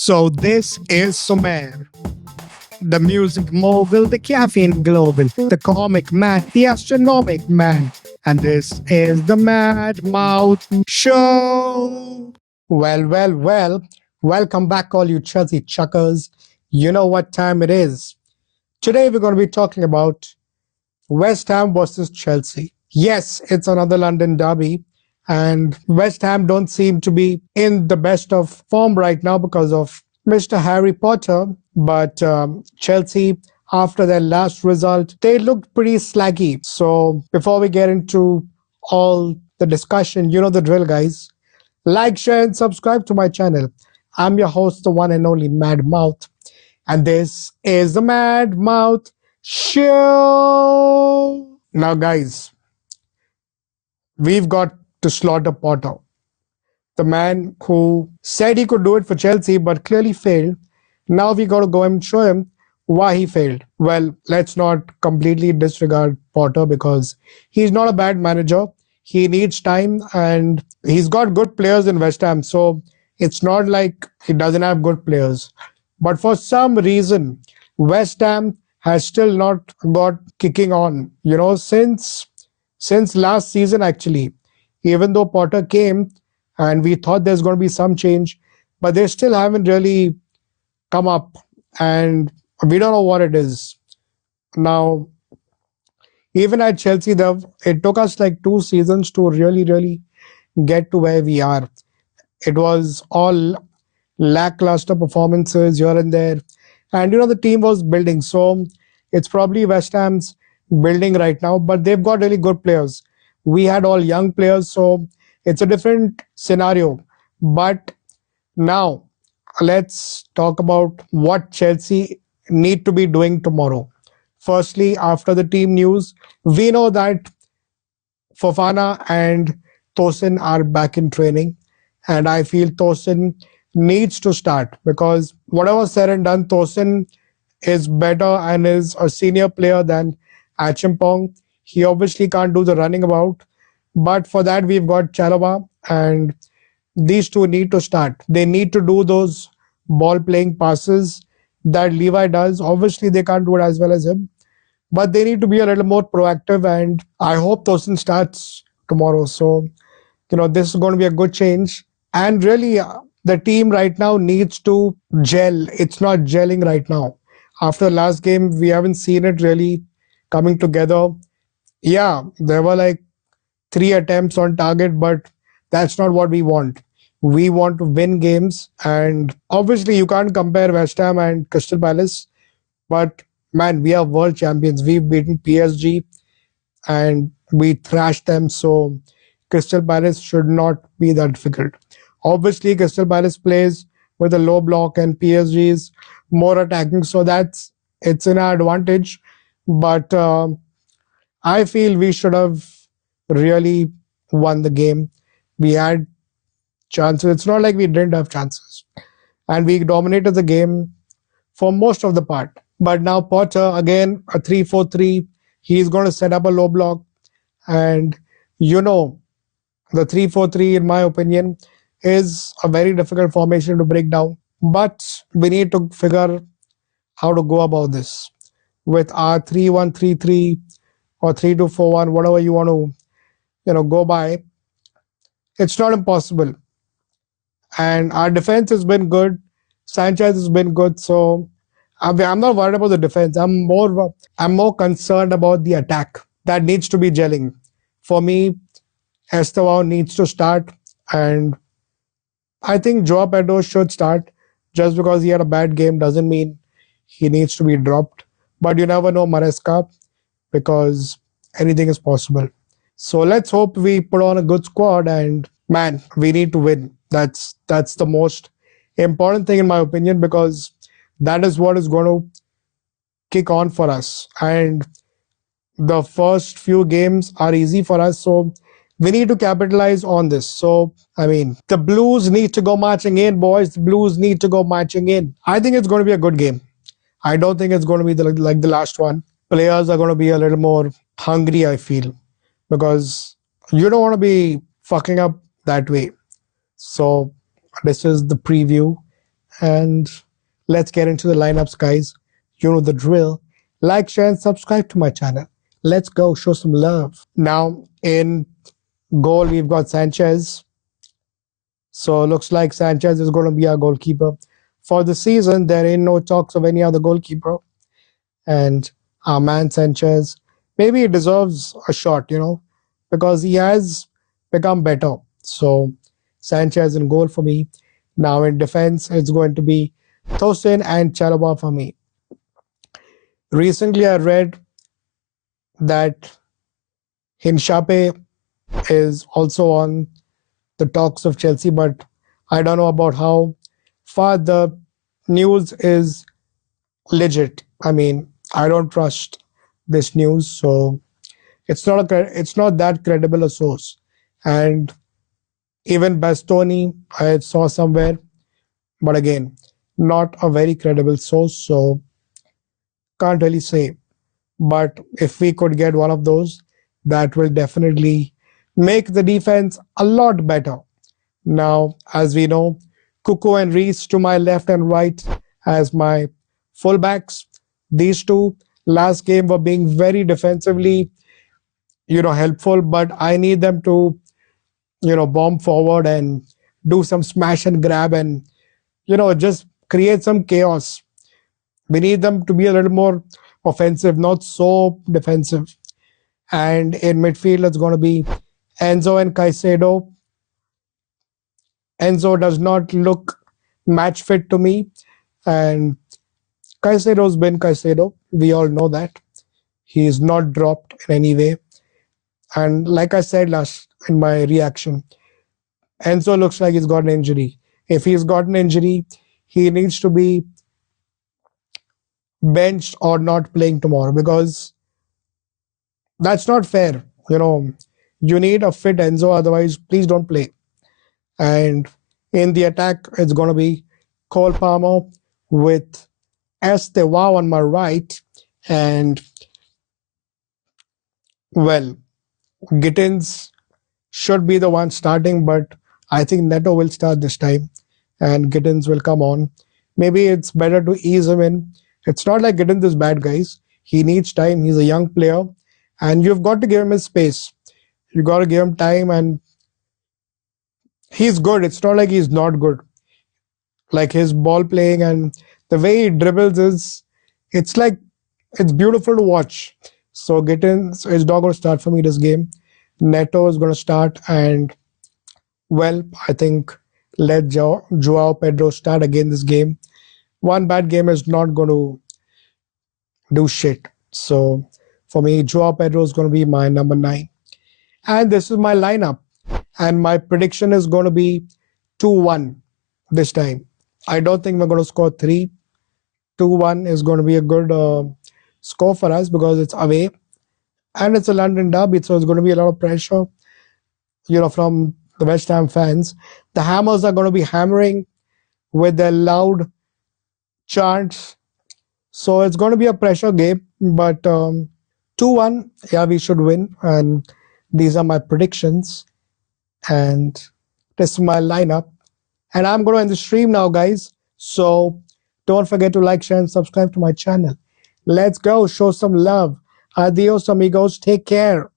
So this is Sumer, the music mogul, the caffeine global, the comic man, the astronomic man. And this is the Mad Mouth Show. Well. Welcome back, all you Chelsea chuckers. You know what time it is. Today we're going to be talking about West Ham versus Chelsea. Yes, it's another London derby, and West Ham don't seem to be in the best of form right now because of Mr. Harry Potter. But Chelsea, after their last result, they looked pretty slaggy. So before we get into all the discussion, you know the drill, guys. Like, share, and subscribe to my channel. I'm your host, the one and only Mad Mouth, and this is the Mad Mouth Show. Now, guys, we've got to slaughter Potter, the man who said he could do it for Chelsea but clearly failed. Now we got to go and show him why he failed. Well, let's not completely disregard Potter because he's not a bad manager. He needs time and he's got good players in West Ham. So it's not like he doesn't have good players. But for some reason, West Ham has still not got kicking on. Since last season actually, even though Potter came and we thought there's going to be some change, but they still haven't really come up, and we don't know what it is. Now, even at Chelsea, it took us like 2 seasons to really get to where we are. It was all lackluster performances here and there. And the team was building. So it's probably West Ham's building right now, but they've got really good players. We had all young players, so it's a different scenario. But now let's talk about what Chelsea need to be doing tomorrow. Firstly, after the team news, we know that Fofana and Tosin are back in training, and I feel Tosin needs to start because whatever said and done, Tosin is better and is a senior player than Achimpong. He obviously can't do the running about, but for that we've got Chalobah, and these two need to start. They need to do those ball playing passes that Levi does. Obviously, they can't do it as well as him, but they need to be a little more proactive. And I hope Tosin starts tomorrow. So, this is going to be a good change. And really, the team right now needs to gel. It's not gelling right now. After the last game, we haven't seen it really coming together. Yeah, there were like 3 attempts on target, but that's not what we want. We want to win games, and obviously you can't compare West Ham and Crystal Palace, but man, we are world champions. We've beaten PSG and we thrashed them, so Crystal Palace should not be that difficult. Obviously, Crystal Palace plays with a low block and PSG is more attacking, so it's in our advantage. But I feel we should have really won the game. We had chances. It's not like we didn't have chances. And we dominated the game for most of the part. But now Potter, again, a 3-4-3. He's going to set up a low block. And the 3-4-3, in my opinion, is a very difficult formation to break down. But we need to figure how to go about this. With our 3-1-3-3 or 3-2-4-1, whatever you want to go by, it's not impossible. And our defense has been good. Sanchez has been good. So I'm not worried about the defense. I'm more concerned about the attack that needs to be gelling. For me, Estevao needs to start, and I think Joao Pedro should start. Just because he had a bad game doesn't mean he needs to be dropped. But you never know Maresca, because anything is possible. So let's hope we put on a good squad, and man, we need to win. That's the most important thing in my opinion, because that is what is going to kick on for us. And the first few games are easy for us, so we need to capitalize on this. So, the Blues need to go marching in, boys. The Blues need to go marching in. I think it's going to be a good game. I don't think it's going to be like the last one. Players are going to be a little more hungry, I feel, because you don't want to be fucking up that way. So this is the preview, And let's get into the lineups, guys. You know the drill. Like, share, and subscribe to my channel. Let's go show some love. Now, in goal, we've got Sanchez. So looks like Sanchez is going to be our goalkeeper. For the season, there ain't no talks of any other goalkeeper. And our man Sanchez, maybe he deserves a shot, because he has become better. So Sanchez in goal for me. Now in defense, it's going to be Tosin and Chalobah for me. Recently, I read that Hinshape is also on the talks of Chelsea, but I don't know about how far the news is legit. I mean, I don't trust this news, so it's not that credible a source. And even Bastoni, I saw somewhere, but again, not a very credible source, so can't really say. But if we could get one of those, that will definitely make the defense a lot better. Now, as we know, Cuckoo and Reese to my left and right as my fullbacks. These two last game were being very defensively, helpful, but I need them to, bomb forward and do some smash and grab and, just create some chaos. We need them to be a little more offensive, not so defensive. And in midfield, it's going to be Enzo and Caicedo. Enzo does not look match fit to me. And Caicedo's been Caicedo. We all know that. He is not dropped in any way. And like I said last in my reaction, Enzo looks like he's got an injury. If he's got an injury, he needs to be benched or not playing tomorrow because that's not fair. You need a fit Enzo, otherwise, please don't play. And in the attack, it's going to be Cole Palmer with Estevao on my right. And, well, Gittins should be the one starting, but I think Neto will start this time and Gittins will come on. Maybe it's better to ease him in. It's not like Gittins is bad, guys. He needs time. He's a young player and you've got to give him his space. You got to give him time and he's good. It's not like he's not good. Like his ball playing and the way he dribbles it's beautiful to watch. So Gittins is not going to start for me this game. Neto is going to start and, well, I think let Joao Pedro start again this game. One bad game is not going to do shit. So for me, Joao Pedro is going to be my number 9. And this is my lineup. And my prediction is going to be 2-1 this time. I don't think we're going to score 3. 2-1 is going to be a good score for us because it's away. And it's a London derby, so it's going to be a lot of pressure, from the West Ham fans. The Hammers are going to be hammering with their loud chants. So it's going to be a pressure game, but 2-1, yeah, we should win. And these are my predictions. And this is my lineup. And I'm going to end the stream now, guys. So don't forget to like, share, and subscribe to my channel. Let's go. Show some love. Adios, amigos. Take care.